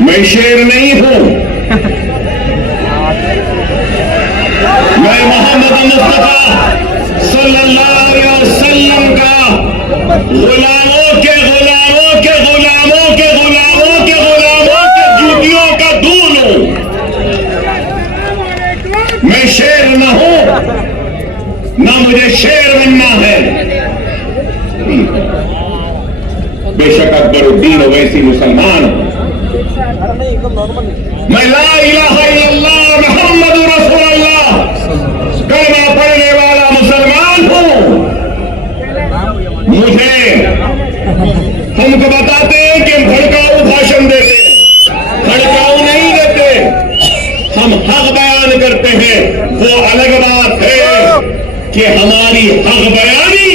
मैं शेर नहीं हूं, मैं मोहम्मद मुस्तफा सल्लल्लाहु अलैहि वसल्लम का गुलामों के गुलामों के गुलामों के गुलामों के गुलामों के जूतियों का दूल हूं। मैं शेर न हूं, ना मुझे शेर बनना है। बेशक अकबरुद्दीन ओवैसी मुसलमान हूं, मैं ला इलाहा इल्लल्लाह मुहम्मदुर रसूलुल्लाह कलमा पढ़ने वाला मुसलमान हूं। मुझे हमको बताते हैं कि हम भड़काऊ भाषण देते हैं, भड़काऊ नहीं देते, हम हक बयान करते हैं। वो अलग बात है कि हमारी हक बयानी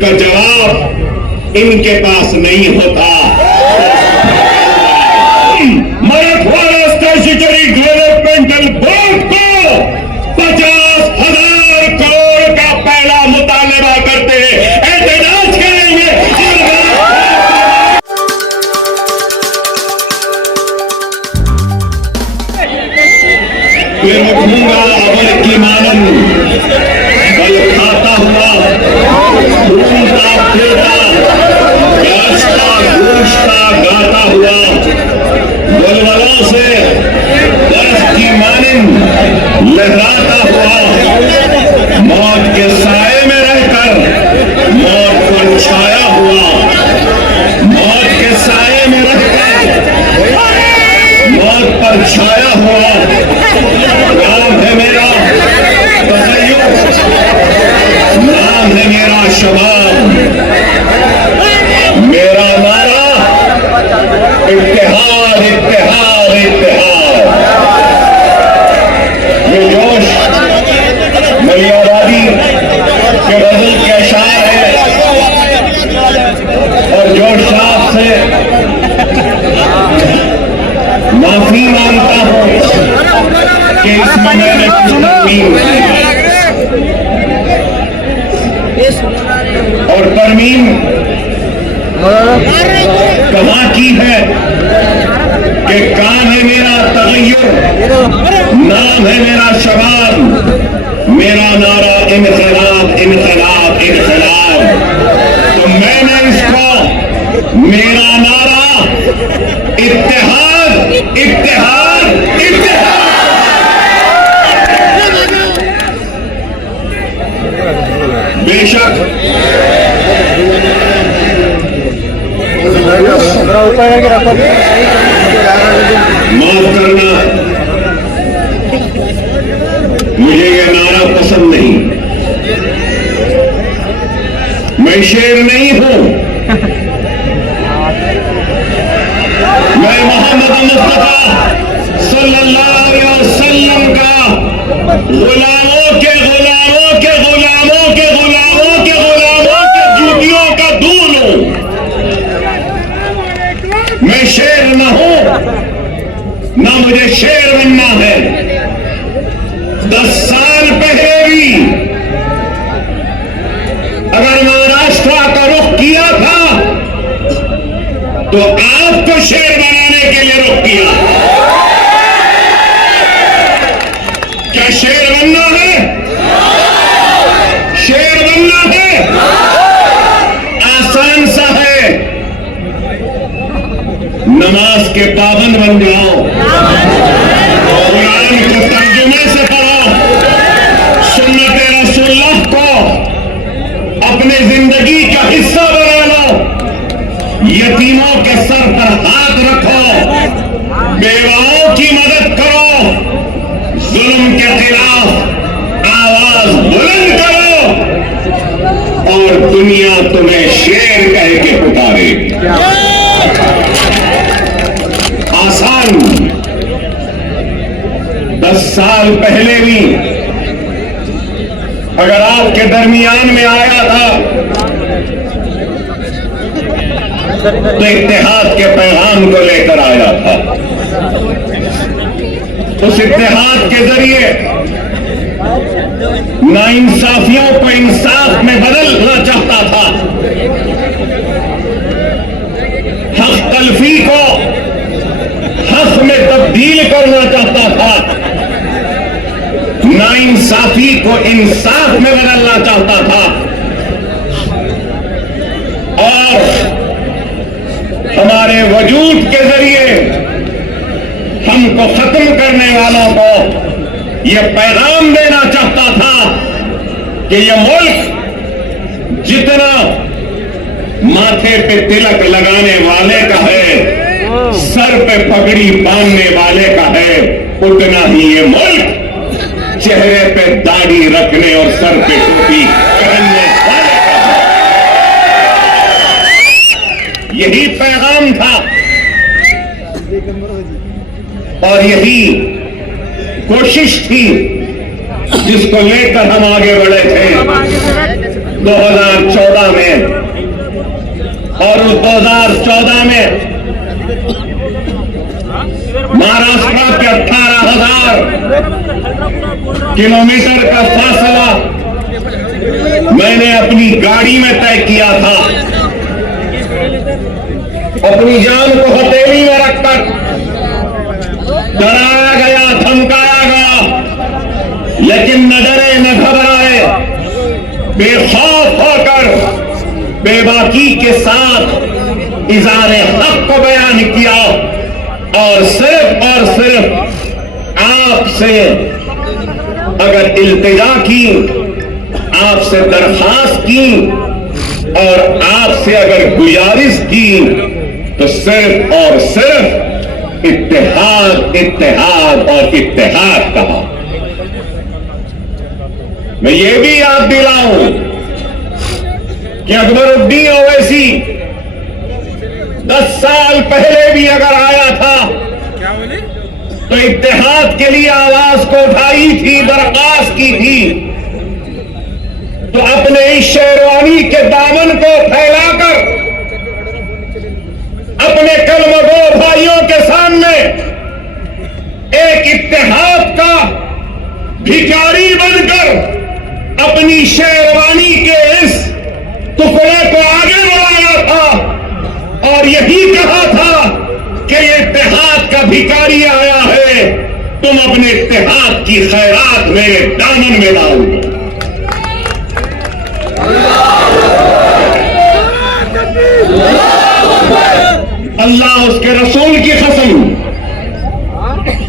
का जवाब इनके पास नहीं होता। मराठवाड़ा स्टैट्यूटरी डेवलपमेंटल बोर्ड को 50,000 करोड़ का पहला मुतालबा करते हैं, एहतजाज करेंगे। फिर रखूंगा अवर की मानन, बल खाता हुआ घूमता फिरता गाछता गूंजता गाता हुआ बलबलों से बर्फ की मानिंद लहराता हुआ मौत के साए में रहकर मौत पर छाया हुआ, मौत के साए में रहकर मौत पर छाया हुआ नाम है मेरा तखय्युर, नाम है मेरा शबाब, मेरा नारा इत्तेहाद इत्तेहाद इत्तेहाद। ये जोश मलियाबादी के गजल के अशार है और जोश साहब से माफी मांगता हूं कि इसमें मैंने कुछ तरमीम और तरमीम कहां की है कि काम है मेरा तगय्युर, नाम है मेरा शबाब, मेरा नारा इनकलाब इनकलाब इनकलाब। तो मैंने इसको मेरा नारा इत्तेहाद इत्तेहाद इत्तेहाद। बेशक माफ करना, मुझे यह नारा पसंद नहीं। मैं शेर नहीं हूं, मैं मोहम्मद मुस्तफा सल्लल्लाहु अलैहि वसल्लम का गुलामों के गुलामों के गुलामों के गुलामों के गुलामों के जूतियों का दूल हूं। मैं शेर न हूं, ना मुझे शेर बनना है। 10 साल पहले भी अगर महाराष्ट्र का रुख किया था तो आपको शेर बनाने के लिए रुख किया। क्या शेर बनना है? शेर बनना है आसान सा है, नमाज के पाबंद बन जाओ, कुरान को तर्जुमे से पढ़ो, सुन्नत रसूलुल्लाह को अपने जिंदगी का हिस्सा बना लो, यतीमों के सर पर हाथ रखो, बेवाओं की मदद करो, जुल्म के खिलाफ आवाज बुलंद करो और दुनिया तुम्हें शेर कह के पुकारेगी। आसान 10 साल पहले भी अगर आपके दरमियान में आया था तो इत्तेहाद के पैगाम को लेकर आया था। उस इत्तेहाद के जरिए नाइंसाफियों को इंसाफ में बदलना चाहता था, हक तलफी को था, नाइंसाफी को इंसाफ में बदलना चाहता था और हमारे वजूद के जरिए हमको खत्म करने वालों को यह पैगाम देना चाहता था कि यह मुल्क जितना माथे पे तिलक लगाने वाले का है, सर पे पगड़ी बांधने वाले का है, उतना ही ये मुल्क चेहरे पे दाढ़ी रखने और सर पे टोपी पहनने वाले का है। यही पैगाम था और यही कोशिश थी जिसको लेकर हम आगे बढ़े थे 2014 में। और उस 2014 में महाराष्ट्र के 18,000 किलोमीटर का फासला मैंने अपनी गाड़ी में तय किया था, अपनी जान को हथेली में रखकर डराया गया, धमकाया गया, लेकिन न डरे न घबराए, बेखौफ होकर बेबाकी के साथ इज़ारे हक को बयान किया और सिर्फ आपसे अगर इल्तिजा की, आपसे दरखास्त की और आपसे अगर गुजारिश की तो सिर्फ और सिर्फ इत्तेहाद, इत्तेहाद और इत्तेहाद कहा। मैं ये भी याद दिलाऊं कि अकबरुद्दीन ओवैसी 10 साल पहले भी अगर आया था तो इत्तेहाद के लिए आवाज को उठाई थी, दरख्वास्त की थी, तो अपने इस शेरवानी के दामन को फैलाकर अपने कलमगो भाइयों के सामने एक इत्तेहाद का भिखारी बनकर अपनी शेरवानी के इस टुकड़े को आगे बढ़ाया था और यही कहा था कि ये इत्तेहाद का भिखारी आया है, तुम अपने इत्तेहाद की खैरात मेरे दामन में लाओ। अल्लाह उसके रसूल की कसम,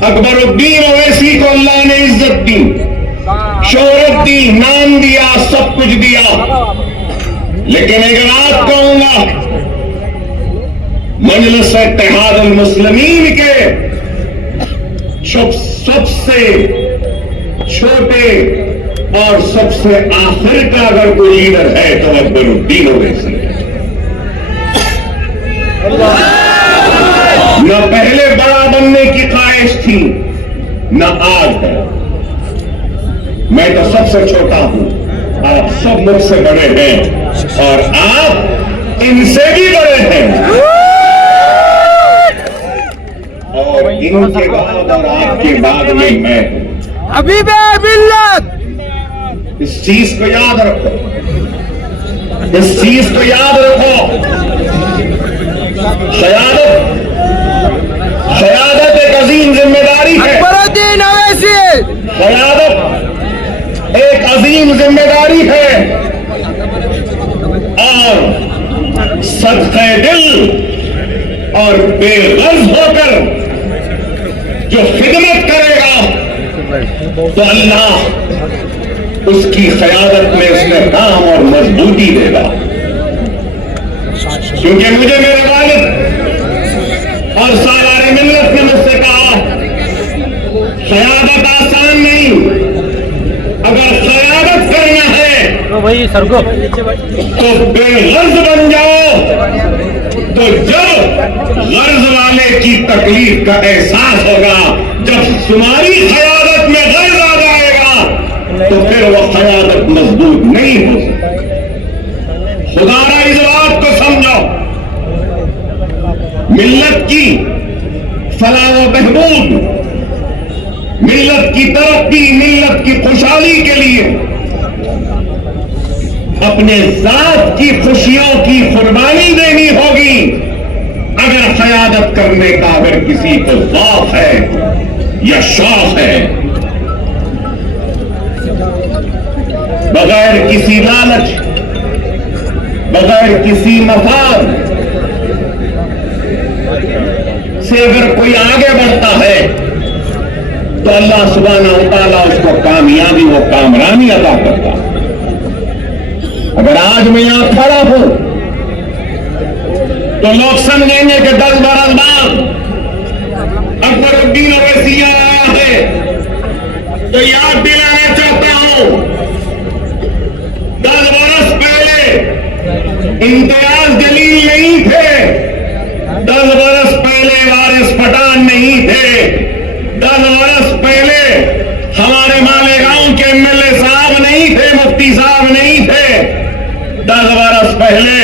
अकबरुद्दीन ओवैसी को अल्लाह ने इज्जत दी, शोहरत दी, नाम दिया, सब कुछ दिया, लेकिन एक बात कहूंगा, मजलिस इत्तेहादुल मुस्लिमीन के सबसे छोटे और सबसे आखिर का अगर कोई लीडर है तो अकबरुद्दीन ओवैसी है। न पहले बड़ा बनने की ख्वाहिश थी, न आज है। मैं तो सबसे छोटा हूं, आप सब मुझसे बड़े हैं और आप इनसे भी बड़े हैं और इनके बाद और आपके बाद में मैं हूं। अभी मिल्लत, इस चीज को याद रखो, इस चीज को याद रखो। क़यादत एक अजीम जिम्मेदारी है। अकबरुद्दीन ओवैसी, क़यादत एक अजीम जिम्मेदारी है और सदक़े दिल और बेग़र्ज़ होकर जो खिदमत करेगा तो अल्लाह उसकी क़यादत में उसमें काम और मजबूती देगा। क्योंकि मुझे मेरे वालिद और सालारे मिल्लत ने मुझसे कहा, क़यादत आसान नहीं, अगर क़यादत करना है तो वही सरगो तो बेग़र्ज़ बन जाओ। तो जब गर्ज वाले की तकलीफ का एहसास होगा, जब तुम्हारी क़यादत में गर्ज आ जाएगा तो फिर वह क़यादत मजबूत नहीं हो सकती। खुदारा इस बात को समझो, मिल्लत की फलाह व बहबूद, मिल्लत की तरक्की, मिल्लत की खुशहाली के लिए अपने जात की खुशियों की कुर्बानी देनी होगी। अगर क़यादत करने का अगर किसी को ज़ौक़ है यह शौक है। बगैर किसी लालच, बगैर किसी मफाद से अगर कोई आगे बढ़ता है तो अल्लाह सुब्हानहू व तआला उसको कामयाबी व कामरानी अता करता है। अगर आज मैं यहां खड़ा हूं तो लोग समझेंगे कि 10 बरस बाद अकबरुद्दीन ओवैसी आया है। तो याद दिलाना चाहता हूं, 10 बरस पहले इम्तियाज जलील नहीं थे, 10 बरस पहले वारिस पठान नहीं थे, 10 बरस पहले हमारे मालेगांव के एमएलए साहब नहीं थे, मुफ्ती साहब नहीं थे, 10 बरस पहले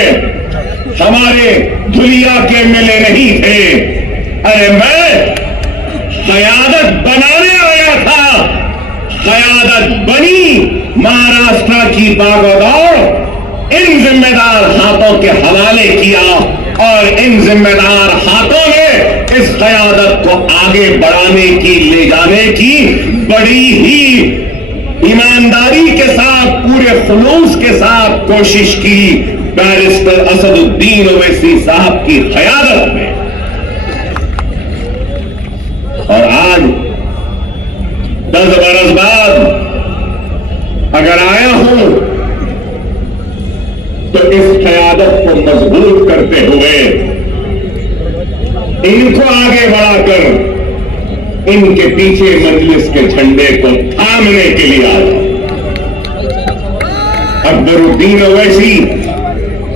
हमारे धुलिया के एमएलए नहीं थे। अरे मैं क़यादत बनाने आया था, क़यादत बनी, महाराष्ट्र की भागदौड़ इन जिम्मेदार हाथों के हवाले किया और इन जिम्मेदार हाथों ने इस क़यादत को आगे बढ़ाने की, ले जाने की बड़ी ही ईमानदारी के साथ, पूरे खुलूस के साथ कोशिश की। बैरिस्टर असदुद्दीन ओवैसी साहब की क़यादत में और आज 10 बरस बाद अगर आया हूं तो इस क़यादत को मजबूत करते हुए इनको आगे बढ़ाकर इनके पीछे मजलिस के झंडे को थामने के लिए आया। अकबरुद्दीन ओवैसी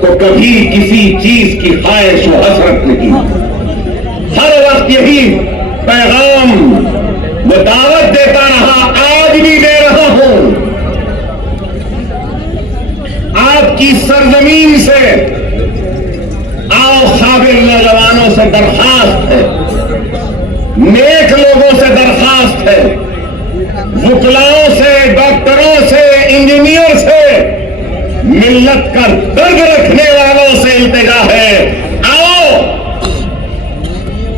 को कभी किसी चीज की ख्वाहिश व हसरत नहीं, हर वक्त यही पैगाम व दावत देता रहा, आज भी दे रहा हूं। आपकी सरजमीन से आओ, काबिल नौजवानों से दरखास्त है, नेक लोगों से दरखास्त है, वुकलाओं से, डॉक्टरों से, इंजीनियर से, मिल्लत का दर्द रखने वालों से इल्तिजा है, आओ,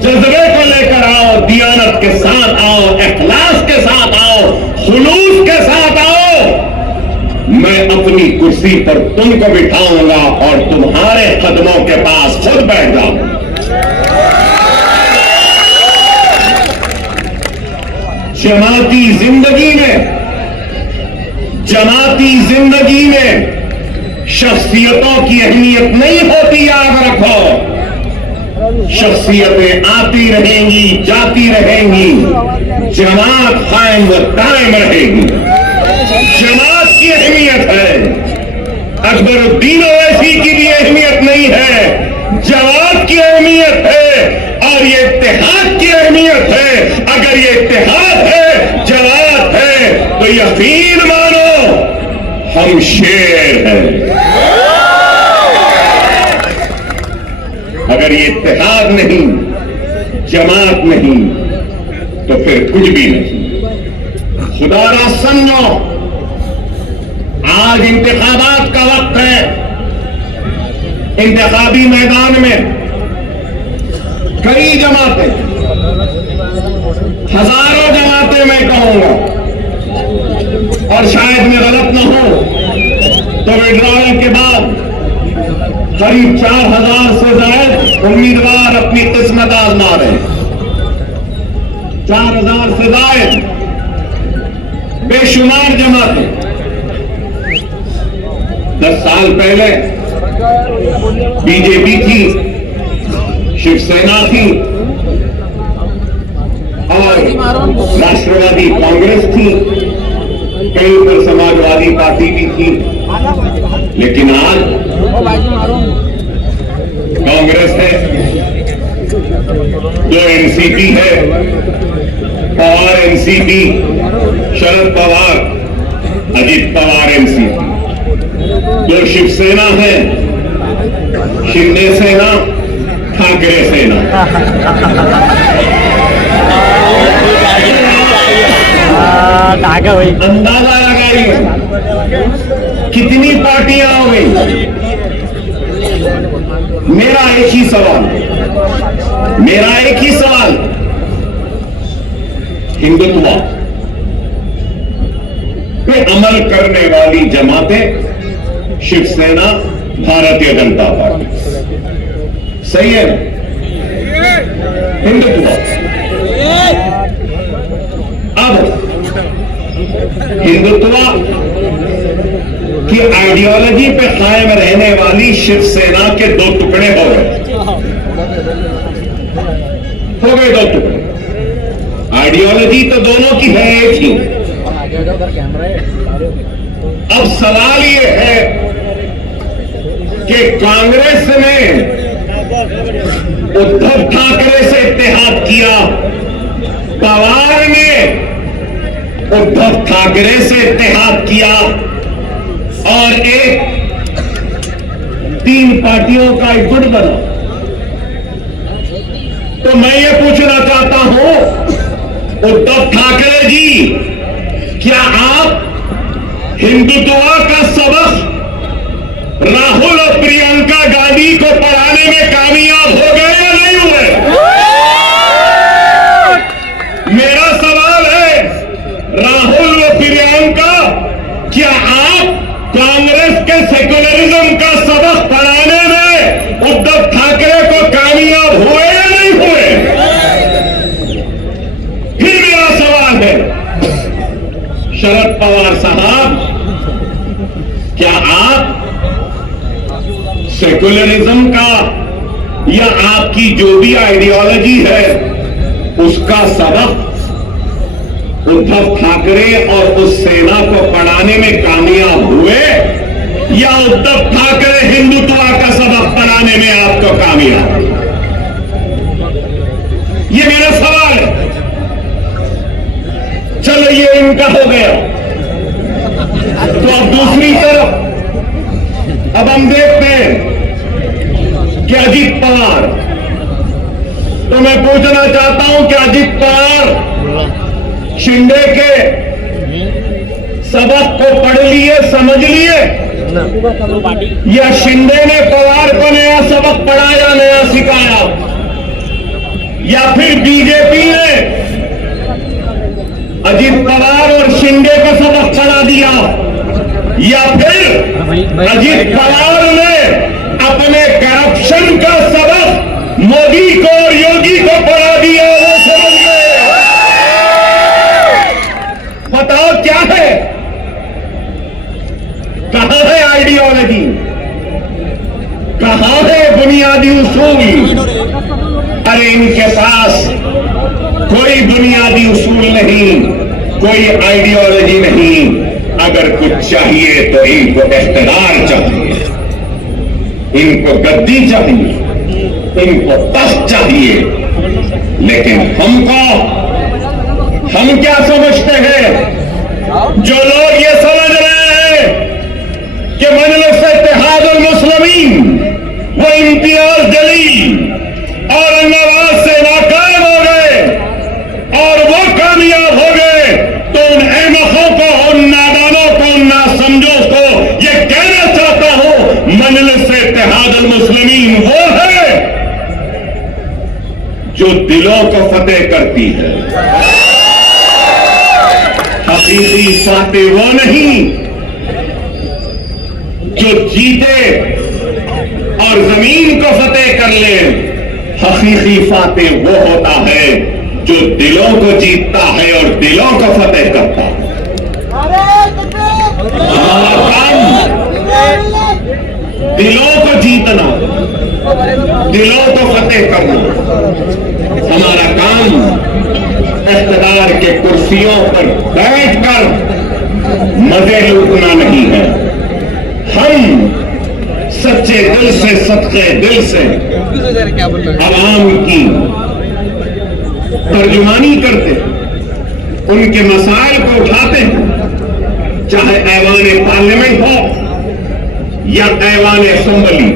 जज्बे को लेकर आओ, दियानत के साथ आओ, इखलास के साथ आओ, खुलूस के साथ आओ। मैं अपनी कुर्सी पर तुमको बिठाऊंगा और तुम्हारे कदमों के पास खुद बैठ जाऊंगा। जमाती जिंदगी में शख्सियतों की अहमियत नहीं होती, याद रखो। शख्सियतें आती रहेंगी, जाती रहेंगी, जमात कायम व दायम रहेगी। जमात की अहमियत है, अकबरुद्दीन ओवैसी की भी अहमियत नहीं है, जमात की अहमियत है और ये इत्तेहाद की अहमियत है। अगर ये इत्तेहाद है, जमात है, तो यकीन मानो हम शेर हैं। अगर ये इत्तेहाद नहीं, जमात नहीं, तो फिर कुछ भी नहीं। खुदारा समझो, आज इंतखाबात का वक्त है। इंतखाबी मैदान में कई जमातें, हजारों जमातें मैं कहूंगा, और शायद मैं गलत न हो तो विड्रॉल के बाद करीब 4000 से ज्यादा उम्मीदवार अपनी किस्मत आजमा रहे हैं। 4000 से ज्यादा बेशुमार जमातें। 10 साल पहले बीजेपी थी, शिवसेना थी और राष्ट्रवादी कांग्रेस थी, कहीं पर समाजवादी पार्टी भी थी। लेकिन आज कांग्रेस है, 2 एनसीपी है, पवार एनसीपी, शरद पवार, अजित पवार एनसीपी, 2 शिवसेना है, शिंदे सेना, ठाकरे सेना। अंदाजा लगाइए कितनी पार्टियां हो गई। मेरा एक ही सवाल हिंदुत्व पे अमल करने वाली जमातें शिवसेना, भारतीय जनता पार्टी। सही है ना? हिंदुत्व। अब हिंदुत्व की आइडियोलॉजी पे कायम रहने वाली शिवसेना के दो टुकड़े हो गए दो टुकड़े। आइडियोलॉजी तो दोनों की है एक ही। अब सवाल यह है कि कांग्रेस ने उद्धव ठाकरे से इत्तेहाद किया, पवार ने उद्धव ठाकरे से इत्तेहाद किया और एक 3 पार्टियों का एक गुट बना। तो मैं ये पूछना चाहता हूं, उद्धव ठाकरे जी, क्या आप हिंदुत्व का सबक राहुल और प्रियंका गांधी को पढ़ाने में कामयाब हो गए या नहीं हुए? मेरा सवाल है, राहुल और प्रियंका, क्या आप कांग्रेस के सेक्युलरिज्म का सबक पढ़ाने में उद्धव ठाकरे को कामयाब हुए या नहीं हुए? फिर मेरा सवाल है, शरद पवार साहब, क्या आप सेक्युलरिज्म का या आपकी जो भी आइडियोलॉजी है उसका सबक उद्धव ठाकरे और उस सेना को पढ़ाने में कामयाब हुए या उद्धव ठाकरे हिंदुत्व का सबक पढ़ाने में आपको कामयाब? ये मेरा सवाल है। चलो ये इनका हो गया, तो अब दूसरी तरफ अब हम देखते हैं कि अजीत पवार, तो मैं पूछना चाहता हूं कि अजीत पवार शिंदे के सबक को पढ़ लिए, समझ लिए, या शिंदे ने पवार को नया सबक पढ़ाया, नया सिखाया, या फिर बीजेपी ने अजीत पवार और शिंदे को सबक पढ़ा दिया, या फिर अजीत पवार ने अपने करप्शन का सबक मोदी को और योगी को पढ़ा दिया? वो समझ गए। बताओ क्या है, कहां है आइडियोलॉजी, कहां है बुनियादी उसूल? अरे इनके पास कोई बुनियादी उसूल नहीं, कोई आइडियोलॉजी नहीं। अगर कुछ चाहिए तो इनको इख्तियार चाहिए, इनको गद्दी चाहिए, इनको तख्त चाहिए। लेकिन हम क्या समझते हैं? जो लोग ये समझ रहे हैं कि मजलिस इत्तेहादुल मुस्लिमीन वो इम्तियाज जलील और नवाज से नाकाम हो गए और वो कामयाब हो गए, तो उन अहमकों को, उन नादानों को, उन नासमझों को ये कहना चाहता हूं, मजलिस इत्तेहादुल मुस्लिमीन वो है जो दिलों को फतेह करती है। हकीकी फातेह वो नहीं जो जीते और जमीन को फतेह कर ले। हकीकी फातेह वो होता है जो दिलों को जीतता है और दिलों को फतेह करता है। हमारा काम दिलों को जीतना, दिलों को फतेह करना। हमारा काम इख्तियार के कुर्सियों पर बैठकर मजे लूटना नहीं है। हम सच्चे दिल से, सच्चे दिल से आवाम की तर्जुमानी करते, उनके मसाइल को उठाते हैं, चाहे ऐवान पार्लियामेंट हो या ऐवान असेंबली।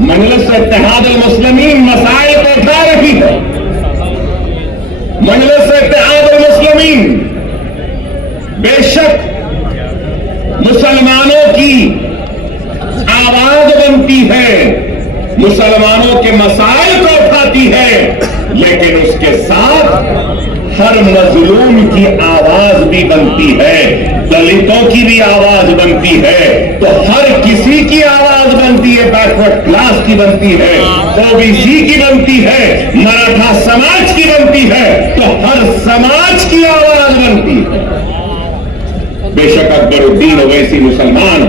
मजलिस इत्तेहादुल मुस्लिमीन मसाइल को उठा रही है। मजलिस इत्तेहादुल मुस्लिमीन बेशक मुसलमानों की आवाज बनती है, मुसलमानों के मसाइल को उठाती है, लेकिन उसके साथ हर मजलूम की आवाज भी बनती है, दलितों की भी आवाज बनती है, तो हर किसी की आवाज बनती है, बैकवर्ड क्लास की बनती है, ओबीसी की बनती है, मराठा समाज की बनती है, तो हर समाज की आवाज बनती है। बेशक अकबरुद्दीन ओवैसी मुसलमान,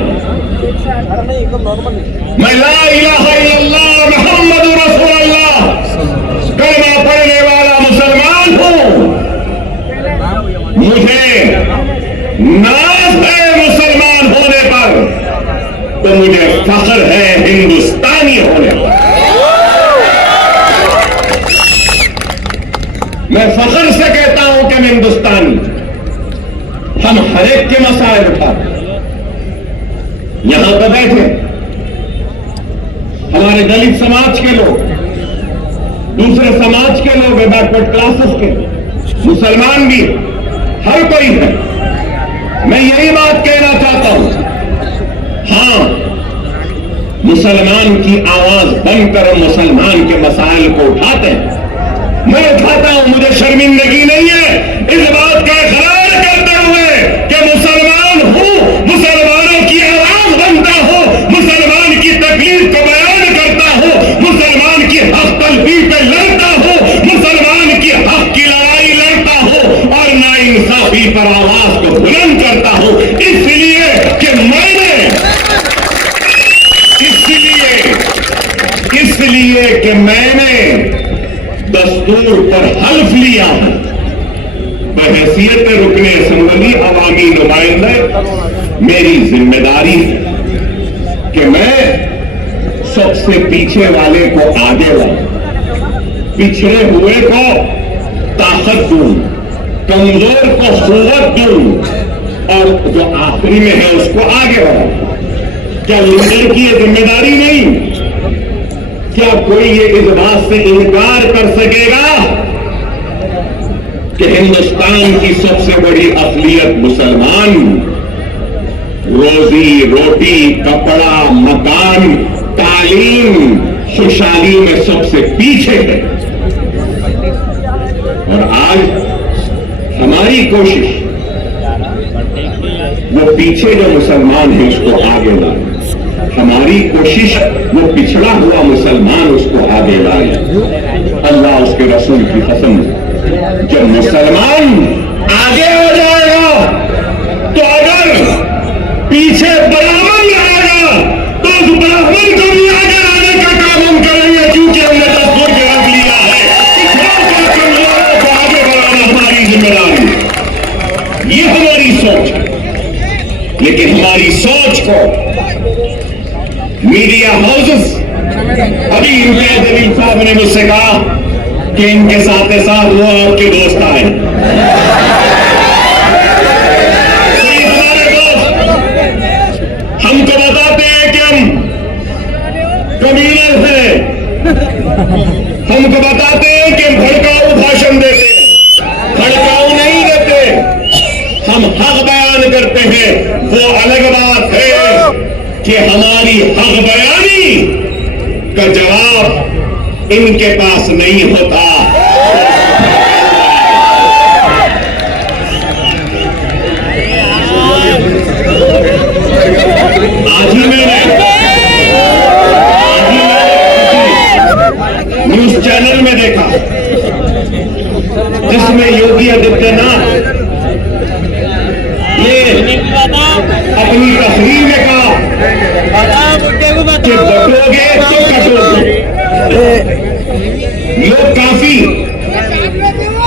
मैं ला इलाहा इल्लल्लाह मुहम्मदुर रसूलुल्लाह कलमा पढ़ने वाला मुसलमान हूं। मुझे नाज है मुसलमान होने पर, तो मुझे फख्र है हिंदुस्तानी होने पर। मैं फख्र से कहता हूं कि मैं हिंदुस्तानी। हम हर एक के मसाइल उठाते, यहां पर बैठे हमारे दलित समाज के लोग, दूसरे समाज के लोग, बैकवर्ड क्लासेस के, मुसलमान भी, हर कोई है। मैं यही बात कहना चाहता हूं, हां मुसलमान की आवाज बनकर मुसलमान के मसाइल को उठाते हैं। मैं उठाता हूं, मुझे शर्मिंदगी नहीं है इस बात का इकरार करते हुए कि मुसलमान हूं, मुसलमानों की आवाज बनता हूं, मुसलमान की तकलीफ को बयान करता हूं, मुसलमान की हक तलबी पे लड़ता हूं, मुसलमान की हक की लड़ाई लड़ता हूं और नाइंसाफी पर आवाज को बुलंद करता हूं। इसलिए कि मैंने दस्तूर पर हल्फ लिया है, बहैसियत रुकने असम्बली अवामी नुमाइंदे, मेरी जिम्मेदारी है कि मैं सबसे पीछे वाले को आगे लाऊं, पिछड़े हुए को ताकत दूं, कमजोर को कुव्वत दूं और जो आखिरी में है उसको आगे बढ़ाऊं। क्या लीडर की ये जिम्मेदारी नहीं? क्या कोई ये इस बात से इनकार कर सकेगा कि हिंदुस्तान की सबसे बड़ी अक़लियत मुसलमान रोजी रोटी, कपड़ा, मकान, तालीम, खुशहाली में सबसे पीछे है? और आज हमारी कोशिश वो पीछे जो मुसलमान है उसको आगे लाए, हमारी कोशिश वो पिछड़ा हुआ मुसलमान उसको आगे लाए। अल्लाह उसके रसूल की कसम, जब मुसलमान आगे हो जाएगा तो अगर पीछे ब्राह्मण आएगा तो उस ब्राह्मण को भी आगे लाने का काम हम करेंगे, क्योंकि हमने दस्तूर के हक लिया है। कमजोरों को आगे बढ़ाना हमारी जिम्मेदारी, ये हमारी सोच है। लेकिन हमारी सोच को मीडिया हाउसेस, अभी इम्तियाज जलील साहब ने मुझसे कहा कि इनके साथ साथ वो आपके दोस्त आए, हमारे दोस्त हमको बताते हैं कि हम कमीने हैं, हमको बताते हैं कि हम भड़काऊ भाषण देते हैं। भड़काऊ नहीं देते, हम हक बयान करते हैं। वो अलग बात है कि हमारी हक बयानी का जवाब इनके पास नहीं होता। आज ही मैंने न्यूज चैनल में देखा जिसमें योगी आदित्यनाथ ने अपनी तस्वीर में कहा कि बटोगे तो कटोगे। लोग काफी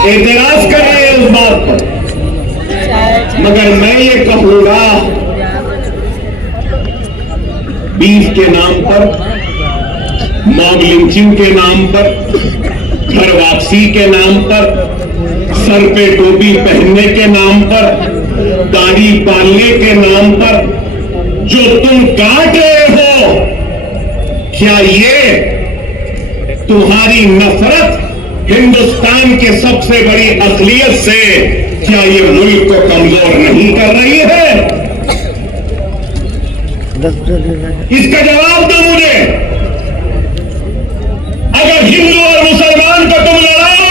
एतराज कर रहे हैं उस बात पर, मगर मैं ये कहूंगा, बीफ के नाम पर, मॉब लिंचिंग के नाम पर, घर वापसी के नाम पर, सर पे टोपी पहनने के नाम पर, दाढ़ी पालने के नाम पर जो तुम काट रहे हो, क्या ये तुम्हारी नफरत हिंदुस्तान के सबसे बड़ी अक़लियत से, क्या ये मुल्क को कमजोर नहीं कर रही है? इसका जवाब दो मुझे। अगर हिंदू और मुसलमान को तुम लड़ाओ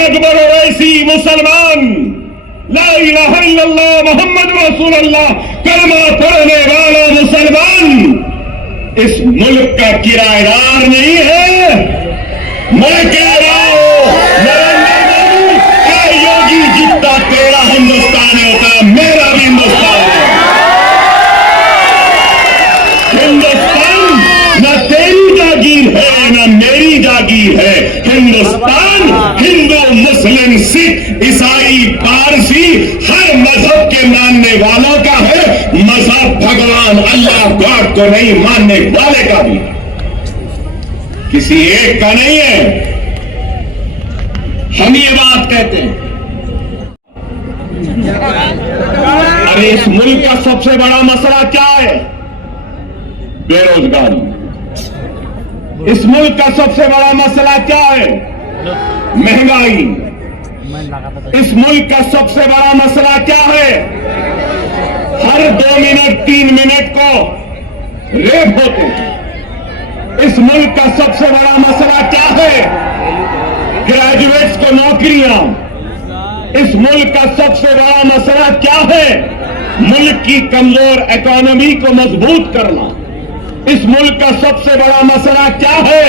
अकबर ओवैसी मुसलमान, ला इलाहा इल्लल्लाह मोहम्मद रसूलुल्लाह कलमा पढ़ने वाला मुसलमान इस मुल्क का किराएदार नहीं है। मैं कह रहा हूं नरेंद्र मोदी, क्या योगी जितना तेरा हिंदुस्तान है उतना मेरा भी हिंदुस्तान है। हिंदुस्तान न तेरी जागीर है न मेरी जागीर है। हिंदुस्तान हिंदू मुस्लिम सिख ईसाई पारसी हर मजहब के मानने वालों का है। मजहब भगवान अल्लाह गॉड को नहीं मानने वाले का भी, किसी एक का नहीं है। हम ये बात कहते हैं। अरे इस मुल्क का सबसे बड़ा मसला क्या है? बेरोजगारी। इस मुल्क का सबसे बड़ा मसला क्या है? महंगाई। इस मुल्क का सबसे बड़ा मसला क्या है? हर 2 मिनट 3 मिनट को रेप होते हैं। इस मुल्क का सबसे बड़ा मसला क्या है? ग्रेजुएट्स को नौकरियां। इस मुल्क का सबसे बड़ा मसला क्या है? मुल्क की कमजोर इकोनॉमी को मजबूत करना। इस मुल्क का सबसे बड़ा मसला क्या है?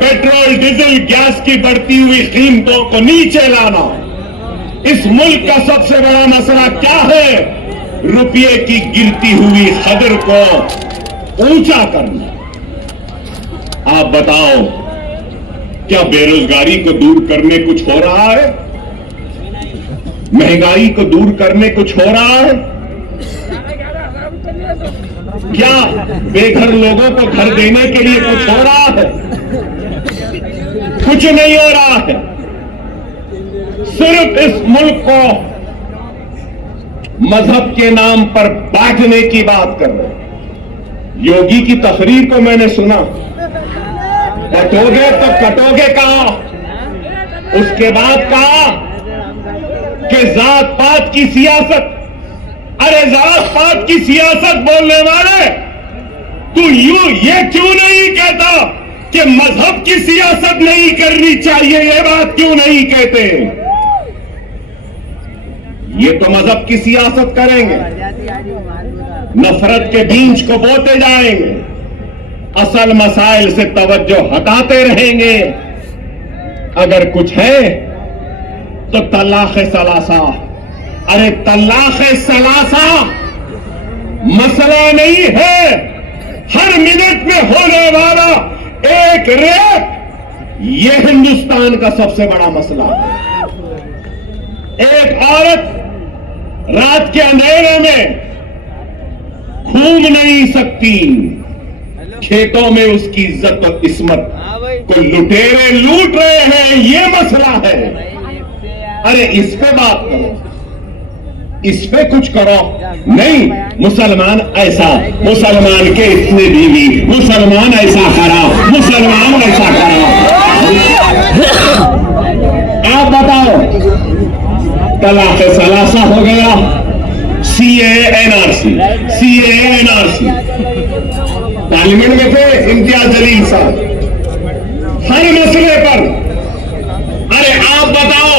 पेट्रोल डीजल गैस की बढ़ती हुई कीमतों को नीचे लाना। इस मुल्क का सबसे बड़ा मसला क्या है? रुपये की गिरती हुई कदर को ऊंचा करना। आप बताओ, क्या बेरोजगारी को दूर करने कुछ हो रहा है? महंगाई को दूर करने कुछ हो रहा है? क्या बेघर लोगों को घर देने के लिए कुछ हो रहा है? कुछ नहीं हो रहा है। सिर्फ इस मुल्क को मजहब के नाम पर बांटने की बात कर रहे हैं। योगी की तकरीर को मैंने सुना, बटोगे तो कटोगे कहा। उसके बाद कहा कि जात पात की सियासत। अरे जात पात की सियासत बोलने वाले, तू ये क्यों नहीं कहता कि मजहब की सियासत नहीं करनी चाहिए? ये बात क्यों नहीं कहते? ये तो मजहब की सियासत करेंगे, नफरत के बीज को बोते जाएंगे, असल मसाइल से तवज्जो हटाते रहेंगे। अगर कुछ है तो तलाक़ सलासा। अरे तलाक़ सलासा मसला नहीं है। हर मिनट में होने वाला एक रेप, यह हिंदुस्तान का सबसे बड़ा मसला है। एक औरत रात के अंधेरे में घूम नहीं सकती, खेतों में उसकी इज्जत और इस्मत को लुटेरे लूट रहे हैं, ये मसला है। अरे इस पे बात करो, इस पे कुछ करो। नहीं, मुसलमान ऐसा, मुसलमान के इतने बीवी, मुसलमान ऐसा करा, मुसलमान ऐसा करा। आप बताओ, तलाक़ सलासा हो गया, CAA NRC, CAA NRC. Parliament में थे इम्तियाज जलील साहब, हर मसले पर। अरे आप बताओ,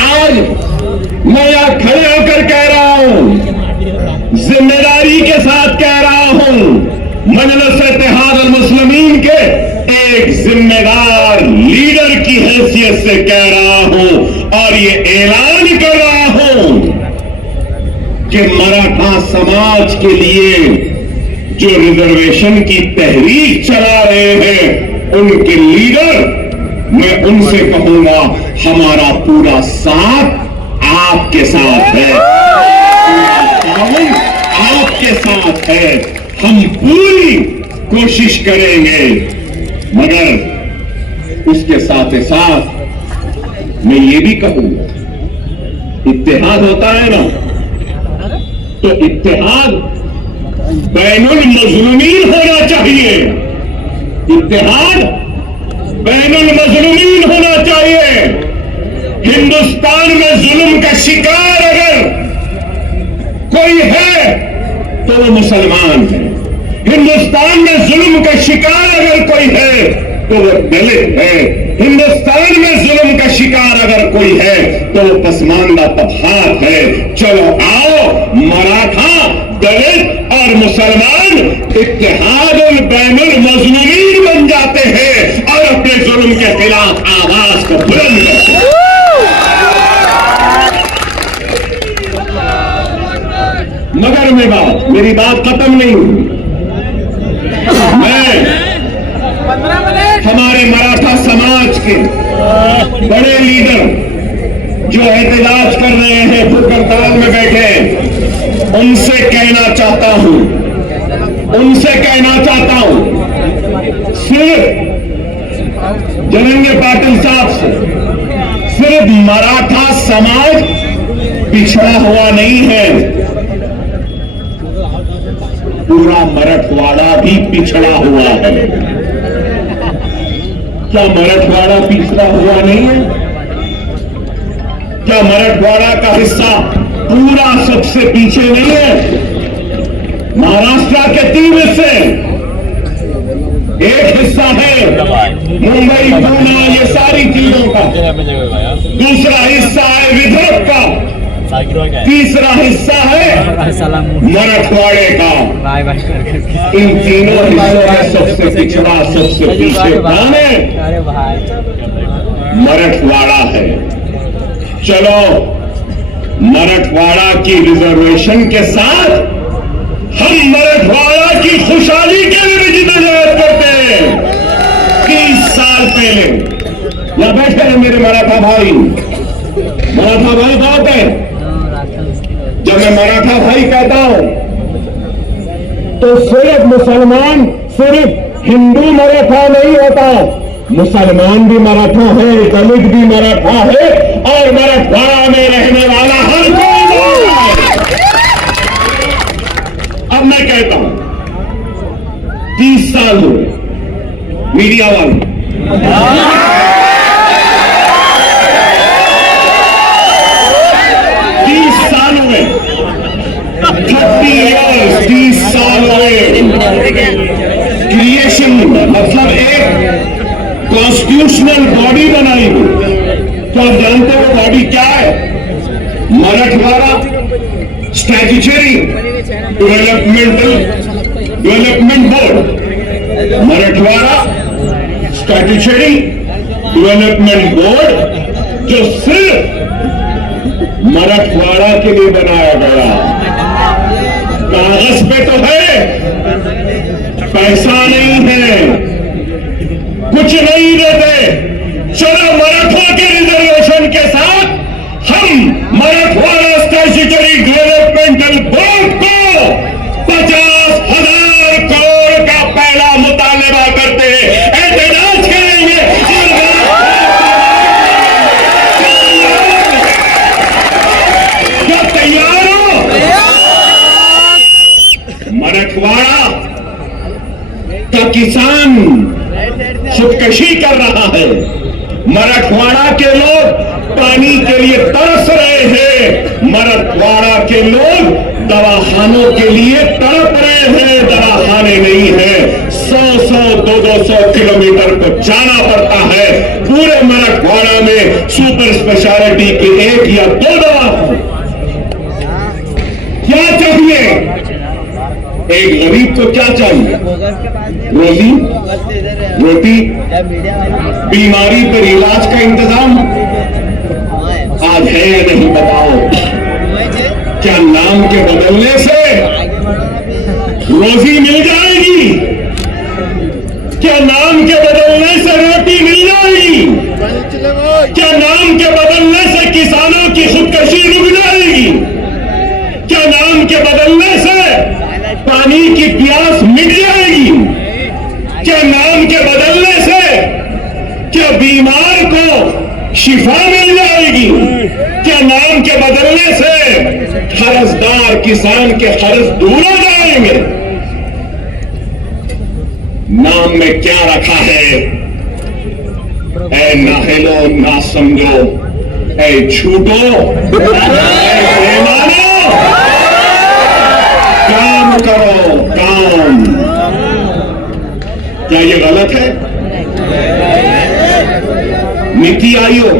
आज मैं यहां खड़े होकर कह रहा हूं, जिम्मेदारी के साथ कह रहा हूं, मजलिस इत्तेहाद अल मुस्लिमीन के एक जिम्मेदार लीडर की हैसियत से कह रहा हूं और ये ऐलान कर रहा हूं कि मराठा समाज के लिए जो रिजर्वेशन की तहरीक चला रहे हैं, उनके लीडर, मैं उनसे कहूंगा, हमारा पूरा साथ आपके साथ है, आपके साथ है। हम पूरी कोशिश करेंगे, मगर उसके साथ ही साथ मैं ये भी कहूंगा, इत्तेहाद होता है ना, तो इत्तेहाद बैनुल मजलूमीन होना चाहिए। इत्तेहाद बैनुल मजलूमीन होना चाहिए। हिंदुस्तान में जुल्म का शिकार अगर कोई है तो वो मुसलमान है। हिंदुस्तान में जुल्म का शिकार अगर कोई है तो वो दलित है। हिंदुस्तान में जुल्म का कोई है तो वो पसमानदा तबकात है। चलो आओ, मराठा, दलित और मुसलमान इत्तेहादुल बैनुल मज़लूमीन बन जाते हैं और अपने जुल्म के खिलाफ आवाज को बुलंद करते हैं। मगर मेरी बात खत्म नहीं हुई। मैं हमारे मराठा समाज के बड़े लीडर जो एहतजाज कर रहे हैं, भूख हड़ताल में बैठे हैं, उनसे कहना चाहता हूं, सिर्फ जनेंगे पाटिल साहब से, सिर्फ मराठा समाज पिछड़ा हुआ नहीं है, पूरा मराठवाड़ा भी पिछड़ा हुआ है। क्या मराठवाड़ा पिछड़ा हुआ नहीं है? क्या मराठवाड़ा का हिस्सा पूरा सबसे पीछे नहीं है? महाराष्ट्र के 3 हिस्से, एक हिस्सा है मुंबई, पूना, ये सारी चीजों का, दूसरा हिस्सा है विदर्भ का, तीसरा हिस्सा है मराठवाड़े का। इन तीनों हिस्सों में सबसे पिछड़ा, सबसे पीछे कौन है? मराठवाड़ा है। चलो, मराठवाड़ा की रिजर्वेशन के साथ हम मराठवाड़ा की खुशहाली के लिए भी जिद्दोजहद करते हैं। 30 साल पहले यहां बैठे हैं मेरे मराठा भाई बहुत है। जब मैं मराठा भाई कहता हूं तो सिर्फ मुसलमान, सिर्फ हिंदू मराठा नहीं होता, मुसलमान भी मराठा है, दलित भी मराठा है और मराठवाड़ा में रहने वाला हर कोई है। अब मैं कहता हूं 30 साल हुए, मीडिया वाले 30 साल हुए क्रिएशन, मतलब एक कॉन्स्टिट्यूशनल बॉडी बनाई गई। तो आप जानते हो बॉडी क्या है? Marathwada statutory development board, Marathwada statutory development board, जो सिर्फ मराठवाड़ा के लिए बनाया गया। कागज पे तो है, पैसा नहीं है, कुछ नहीं देते। चलो, मराठा के रिजर्वेशन के साथ हम मराठवाड़ा स्टैट्यूटरी डेवलपमेंटल बोर्ड को 50,000 करोड़ का पहला मुतालबा करते हैं, एहतजाज करेंगे। क्या तैयार हो? मराठवाड़ा का किसान खुदकशी कर रहा है, मराठवाड़ा के लोग पानी के लिए तरस रहे हैं, मराठवाड़ा के लोग दवाखानों के लिए तड़प रहे हैं, दवाखाने नहीं है। 100-100, 200 किलोमीटर को जाना पड़ता है। पूरे मराठवाड़ा में सुपर स्पेशलिटी की 1 या 2 दवा। क्या चाहिए? एक गरीब को क्या चाहिए? रोटी, बीमारी पर इलाज का इंतजाम आज है या नहीं बताओ? क्या नाम के बदलने से रोजी मिल जाएगी? क्या नाम के बदलने से रोटी मिल जाएगी? क्या नाम के बदलने से किसानों की खुदकशी रुक जाएगी? क्या नाम के बदलने से पानी की प्यास मिट जाएगी? क्या नाम के बदलने से क्या बीमार को शिफा मिल जाएगी? क्या नाम के बदलने से कर्जदार किसान के कर्ज दूर हो जाएंगे? नाम में क्या रखा है? ऐ नाहेलो ना समझो, ऐ झूठो, ऐ बेईमानो, काम करो, काम। क्या ये गलत है? नीति आयोग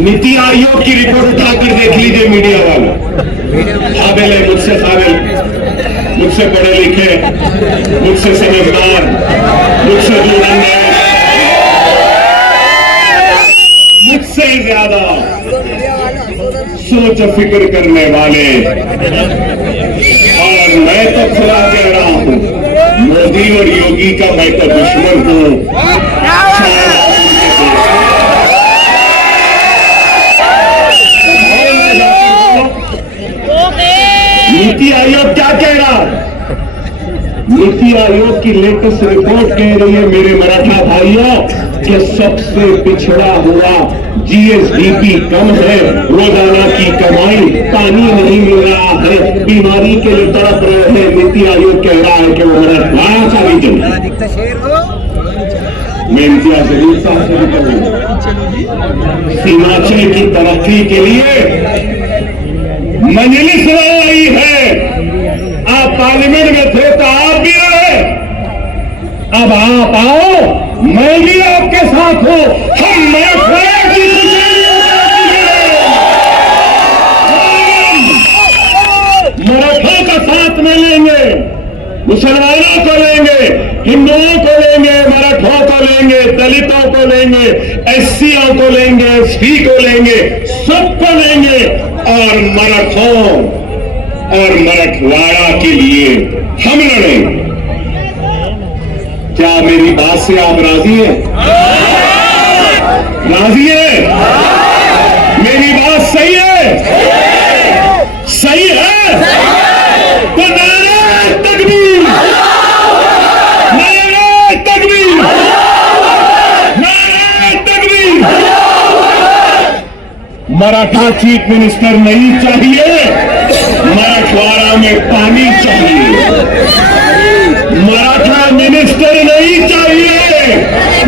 नीति आयोग की रिपोर्ट उठाकर देख लीजिए मीडिया वालों। काबिल है, मुझसे काबिल, मुझसे पढ़े लिखे, मुझसे समझदार, मुझसे दूरअंदेश, मुझसे ज्यादा सोच फिक्र करने वाले, और मैं तो खुला कह रहा हूं, मोदी और योगी का मैं तो दुश्मन हूं। नीति आयोग क्या कह रहा है? नीति आयोग की लेटेस्ट रिपोर्ट कह रही है मेरे मराठा भाइयों कि सबसे पिछड़ा हुआ जीएसडीपी कम है, रोजाना की कमाई, पानी नहीं मिल रहा है, बीमारी के लिए तड़प रहे हैं। नीति आयोग कह रहा है कि वो मराठवाड़ा का रीजन, मैं इम्तियाज अली साहब से भी कहूंगा, हिमाचल की तरक्की के लिए मजलिस आई है। आप पार्लियामेंट में थे तो आप भी रहे, अब आप आओ, मैं भी आपके साथ हूं। हम मराठवाड़ा की मराठा का साथ में लेंगे, मुसलमानों को लेंगे, हिंदुओं को लेंगे, मराठों को लेंगे, दलितों को लेंगे, एससीओ को लेंगे, एसटी को लेंगे, सबको लेंगे, और मराठों और मराठवाड़ा के लिए हम लड़ेंगे। क्या मेरी बात से आप राजी हैं? राजी है? मेरी बात सही है? सही है? तो नारे तकबीर, नारे तकबीर, नारे तकबीर। मराठा चीफ मिनिस्टर नहीं चाहिए, मराठवाड़ा में पानी चाहिए। मराठा मिनिस्टर नहीं चाहिए,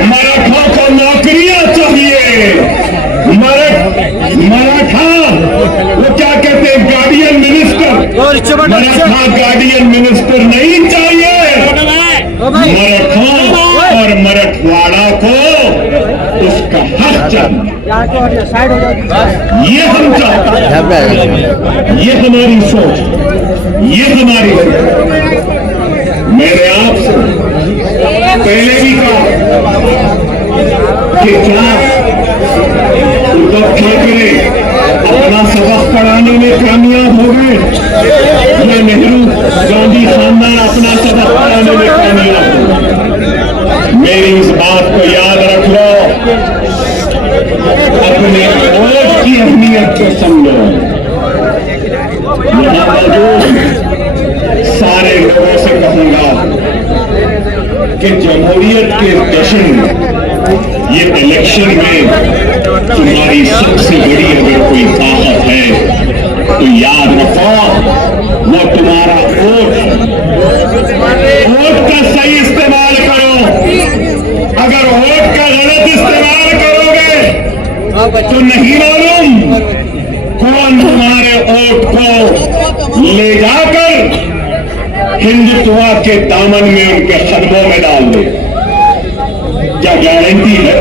मराठा को नौकरियां चाहिए। मराठा वो क्या कहते हैं, guardian minister, Maratha guardian minister नहीं चाहिए। मराठा और मराठवाड़ा को उसका हक चाहिए। ये हम चाहते हैं, ये हमारी सोच, ये हमारी सोच। मैंने आपसे पहले भी कहा कि क्या उद्धव ठाकरे अपना सबक पढ़ाने में कामयाब हो गए, या नेहरू गांधी खानदान अपना सबक पढ़ाने में कामयाब हो गए? मेरी इस बात को याद रख लो, अपने वोट की अहमियत को समझो। यहां मौजूद सारे लोगों से कहूंगा कि जमहूरियत के जश्न, ये इलेक्शन में तुम्हारी सबसे बड़ी अगर कोई ताकत है तो याद रखो, वो तुम्हारा वोट। वोट का सही इस्तेमाल करो। अगर वोट का गलत इस्तेमाल करोगे तो नहीं मालूम कौन तुम्हारे वोट को ले जाकर हिंदुत्व के दामन में उनके कदमों में डाल दे। क्या गारंटी है?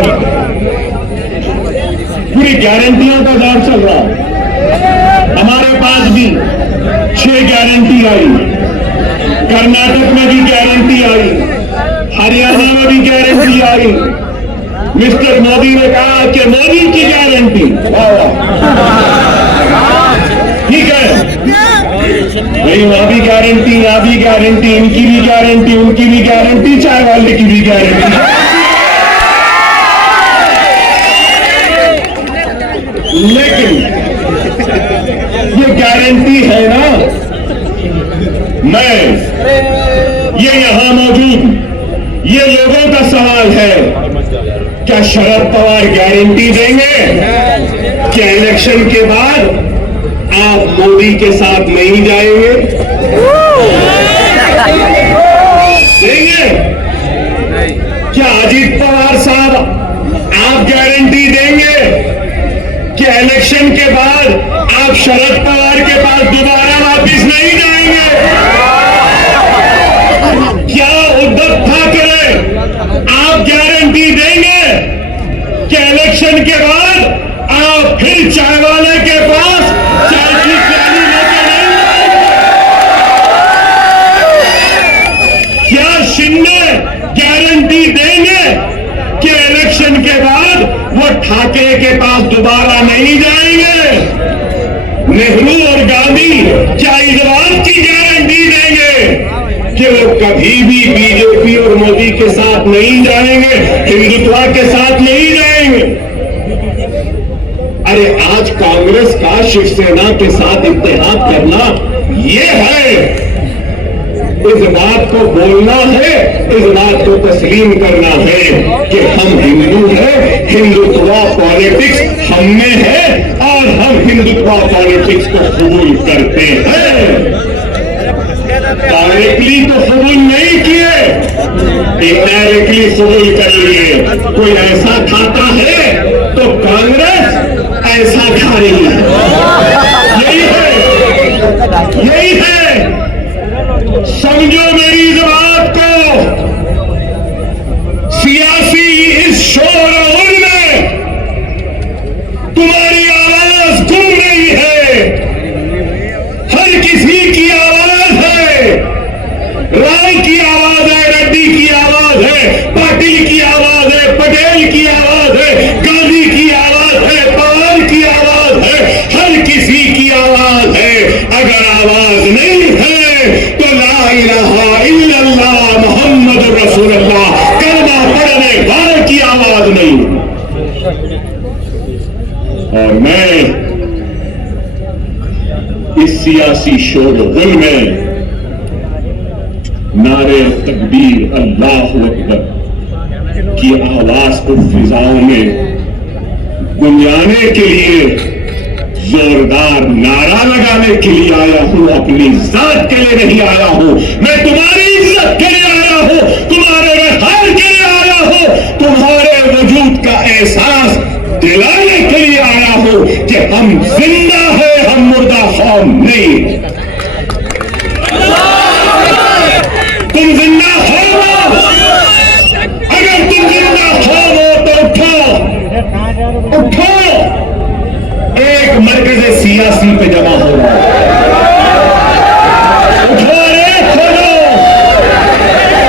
पूरी गारंटियों का दौर चल रहा है। हमारे पास भी 6 गारंटी आई, कर्नाटक में भी गारंटी आई, हरियाणा में भी गारंटी आई। मिस्टर मोदी ने कहा कि मोदी की गारंटी, ठीक है भाई, वहां भी गारंटी, यहाँ भी गारंटी, इनकी भी गारंटी, उनकी भी गारंटी, चाय वाले की भी गारंटी। लेकिन ये गारंटी है ना, मैं ये यहां मौजूद ये लोगों का सवाल है, क्या शरद पवार गारंटी देंगे कि इलेक्शन के बाद आप मोदी के साथ नहीं जाएंगे? देंगे? क्या अजीत पवार साहब आप गारंटी देंगे कि इलेक्शन के बाद आप शरद पवार के पास दोबारा वापस नहीं जाएंगे? क्या उद्धव ठाकरे आप गारंटी देंगे कि इलेक्शन के बाद आप फिर चाय वाले के पास चाय की प्याली लेके नहीं जाएंगे। क्या शिंदे गारंटी देंगे कि इलेक्शन के बाद वो ठाकरे के पास दोबारा नहीं जाएंगे? नेहरू और गांधी क्या इस बात की गारंटी देंगे कि वो कभी भी बीजेपी और मोदी के साथ नहीं जाएंगे, हिंदुत्व के साथ नहीं जाएंगे? अरे आज कांग्रेस का शिवसेना के साथ इत्तेहाद करना ये है, इस बात को बोलना है, इस बात को तस्लीम करना है कि हम हिंदू हैं, हिंदुत्व पॉलिटिक्स हम में है और हम हिंदुत्व पॉलिटिक्स को कबूल करते हैं। डायरेक्टली तो कबूल नहीं किए, इनडायरेक्टली कबूल कर लिए। कोई ऐसा खाता है तो कांग्रेस ऐसा खा रही है। यही है, यही है। समझो मेरी इस बात को, सियासी इस शोर और में तुम्हारी आवाज गुम रही है। हर किसी की आवाज है, राय की आवाज है, रेड्डी की आवाज है, पाटिल की आवाज है, पटेल की आवाज है, गांधी की आवाज है, पवार की आवाज है, हर किसी की आवाज है। अगर आवाज नहीं है तो ला इलाहा इल्लल्लाह मोहम्मद रसूलुल्लाह कलमा पढ़ने वाले की आवाज नहीं। और मैं इस सियासी शोरगुल में नारे तकबीर अल्लाह अकबर की आवाज को फिजाओं में गुंजाने के लिए जोरदार नारा लगाने के लिए आया हूं। अपनी जात के लिए नहीं आया हूं, मैं तुम्हारी इज्जत के लिए आया हूं, तुम्हारे व्यवहार के लिए आया हूं, तुम्हारे वजूद का एहसास दिलाने के लिए आया हूं कि हम जिंदा है, हम मुर्दा कौम नहीं। तुम जिंदा हो, अगर तुम जिंदा हो तो उठो, उठो। एक मरकज़ सियासी पे जमा हो रहा है, उठो रे खोलो।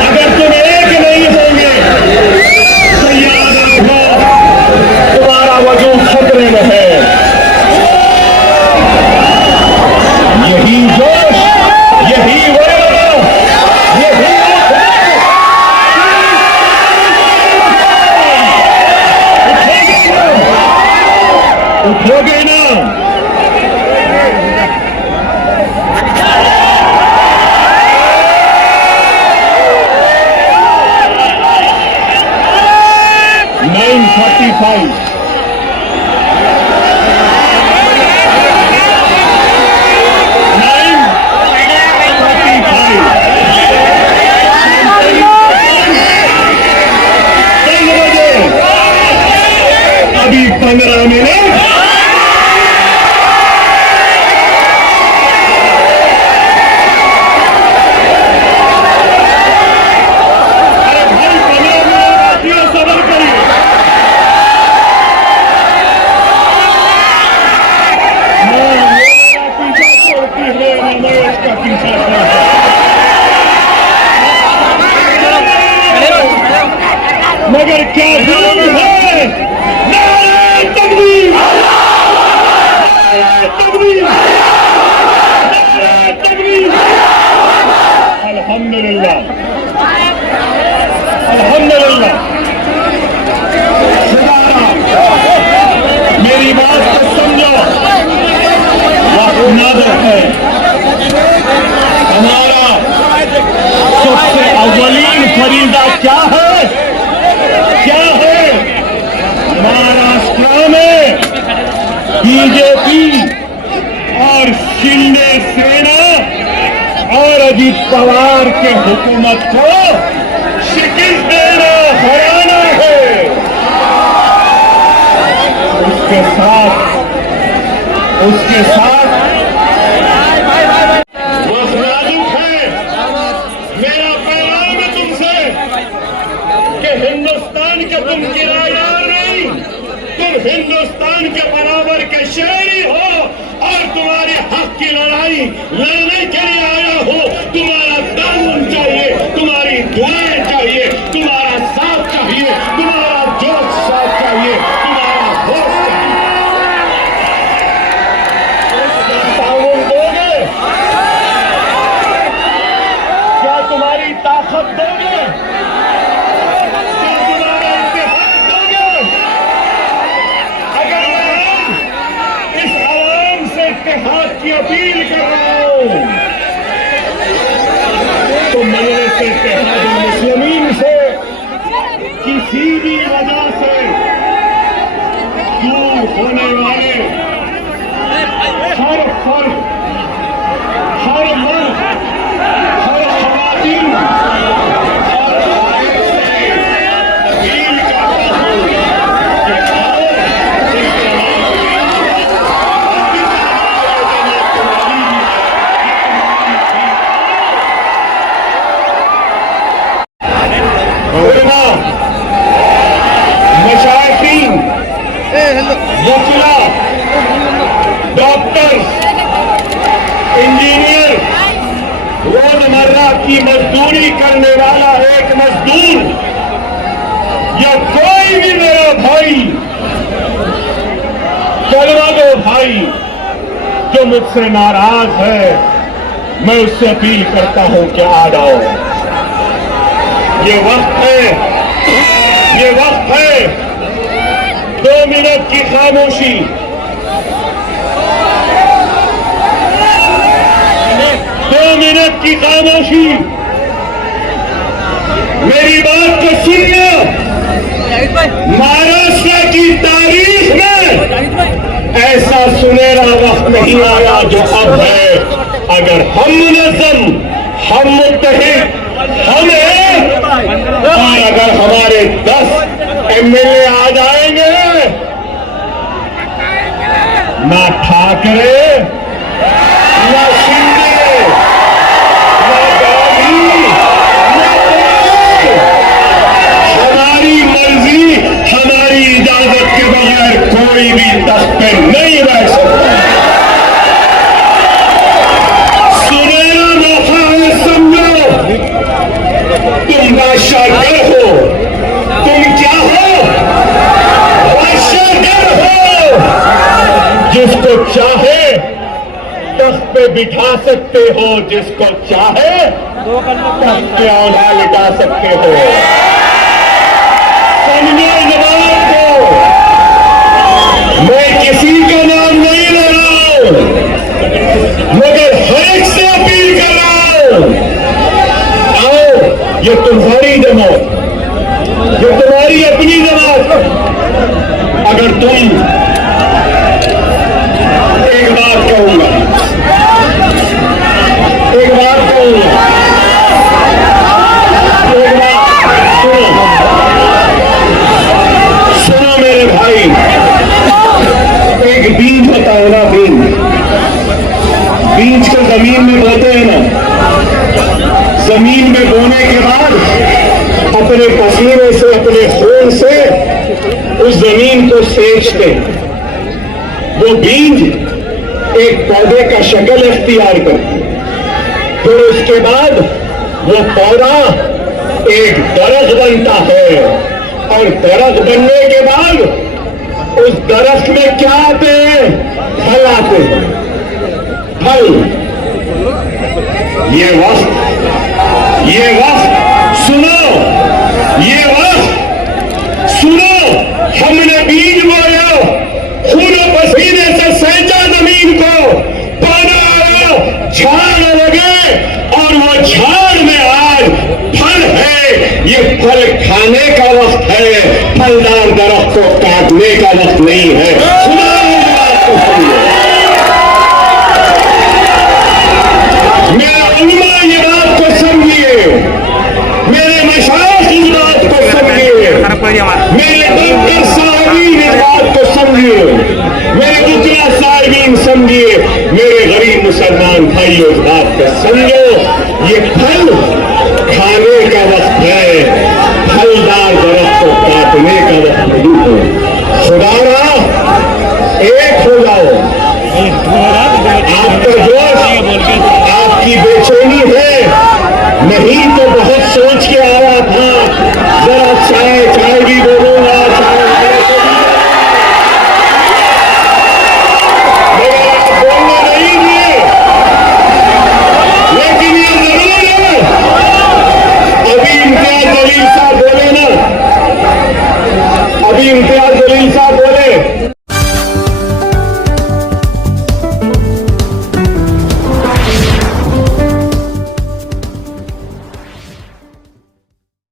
अगर तुम एक नहीं होंगे तो याद रखो तुम्हारा वजूद खतरे में है। यही जोश, यही वजह, यही उठोगे ना? अभी 15 मिनट मगर क्या जुल्म है। नारे तकबीर, नारे तकबीर, नारे तकबीर। अल्हम्दुलिल्लाह, अल्हम्दुलिल्लाह। मेरी बात को समझो, वक्त नाज़िर है। हमारा सबसे अव्वलीन फरीदा क्या है? क्या है? महाराष्ट्र में बीजेपी और शिंदे सेना और अजीत पवार के हुकूमत को शिकस्त देना, हराना है। उसके साथ मेरा पैगाम है तुमसे कि हिंदुस्तान के तुम किराएदार नहीं, तुम हिंदुस्तान के बराबर के शहरी हो और तुम्हारे हक की लड़ाई लड़ने के लिए आया हो। तुम्हारा ताउन चाहिए, तुम्हारी दुआएं चाहिए, तुम्हारा साथ चाहिए, तुम्हारा जोश साथ चाहिए, तुम्हारा होश चाहिए। ताउन दोगे? क्या तुम्हारी ताकत दोगे? क्या तुम्हारा इत्तेफाक दोगे? अगर मैं इस आवाम से इत्तेफाक की अपील कर रहा हूं तो मजलिस इत्तेहादुल मुस्लिमीन से किसी भी वजह से दूर होने वाले हर फर्द, हर मर्द, हर खवातीन और आयत से अपील करता हूं कि आओ इस उलमा, मशाइखीन, वकीला, डॉक्टर, इंजीनियर, रोजमर्रा की मजदूरी करने वाला एक मजदूर या कोई भी मेरा भाई, कलमा दो भाई जो मुझसे नाराज है, मैं उससे अपील करता हूं कि आ जाओ। ये वक्त है 2 मिनट की खामोशी। 2 मिनट की खामोशी। मेरी बात को सुनना। महाराष्ट्र की तारीख में ऐसा सुनहरा वक्त नहीं आया जो अब है। अगर हम मुनज़्ज़म, हम मुत्तहिद, हम हैं और अगर हमारे 10 एमएलए आ जाएंगे, ना ठाकरे, ना शिंदे, ना गांधी, ना कोई, हमारी मर्जी, हमारी इजाजत के बगैर कोई भी तख्त पे नहीं रह सकता। सुनहरा मौका है, समझो। तुम बादशाहगर हो, तुम क्या हो? बादशाहगर हो। जिसको चाहे तख्त पे बिठा सकते हो, जिसको चाहे तख्त पे औला लिटा सकते हो। समझो जवाब को। मैं किसी का नाम नहीं ले रहा हूं, मगर हर एक से अपील कर रहा हूं। ये तुम्हारी जमात, ये तुम्हारी अपनी जमात। अगर तुम, एक बात कहूंगा, एक बात कहूंगा, एक बात सुनो, सुनो मेरे भाई। एक बीज होता है ना, बीज को जमीन में बोते हैं ना। जमीन में बोने के बाद अपने पसीने से, अपने खून से उस जमीन को सेंचते। वो बीज एक पौधे का शक्ल इख्तियार करती है। फिर उसके बाद वो पौधा एक दरख्त बनता है और दरख्त बनने के बाद उस दरख्त में क्या आते हैं? फल आते हैं। फल। ये वक्त सुनो, ये वक्त सुनो। हमने बीज बोए